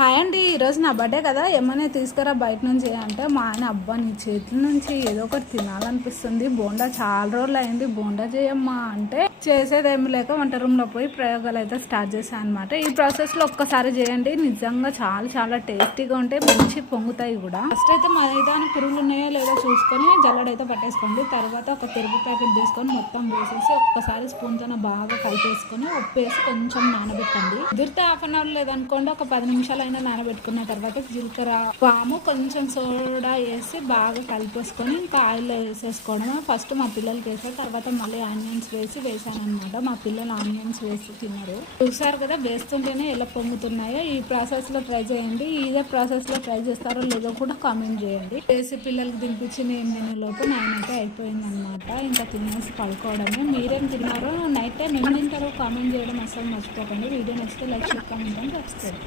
Hi అండి, ఈరోజు నా బర్త్డే కదా, ఏమన్నా తీసుకురా బయట నుంచి అంటే మా ఆయన అబ్బా నీ చేతుల నుంచి ఏదో ఒకటి తినాలనిపిస్తుంది, బోండా చాలా రోజులు అయింది బోండా చేయమ్మా అంటే చేసేదేమి లేక వంట రూమ్లో పోయి ప్రయోగాలు అయితే స్టార్ట్ చేశాను అనమాట. ఈ ప్రాసెస్లో ఒక్కసారి చేయండి, నిజంగా చాలా చాలా టేస్టీగా ఉంటాయి, మంచి పొంగుతాయి కూడా. ఫస్ట్ అయితే మైదాని పురుగులు ఉన్నాయో లేదో చూసుకొని జల్లడైతే పట్టేసుకోండి. తర్వాత ఒక పెరుగు ప్యాకెట్ తీసుకొని మొత్తం వేసేసి ఒక్కసారి స్పూన్తో బాగా కలిపేసుకొని ఉప్పు వేసి కొంచెం నానబెట్టండి. కుదిరితే హాఫ్ అన్ అవర్ లేదనుకోండి ఒక 10 నిమిషాలు అయినా నానబెట్టుకున్న తర్వాత జీలకర్ర వాము కొంచెం సోడా వేసి బాగా కలిపేసుకొని ఇంకా ఆయిల్లో వేసేసుకోవడం. ఫస్ట్ మా పిల్లలకి వేసా, తర్వాత మళ్ళీ ఆనియన్స్ వేసాను అనమాట. మా పిల్లలు ఆనియన్స్ వేసి తిన్నారు. చూసారు కదా వేస్తుంటేనే ఎలా పొంగుతున్నాయో. ఈ ప్రాసెస్లో ట్రై చేయండి. ఇదే ప్రాసెస్లో ట్రై చేస్తారో లేదో కూడా కామెంట్ చేయండి. వేసి పిల్లలకి తినిపించి నేను తినేలోపు 9 అయితే అయిపోయింది అనమాట. ఇంకా తినేసి పడుకోవడమే. మీరేం తిన్నారో నైట్ టైం ఏం తింటారో కామెంట్ చేయడం అసలు మర్చిపోకండి. వీడియో నచ్చితే లైక్, షేర్, కామెంట్ అని చెప్తారు.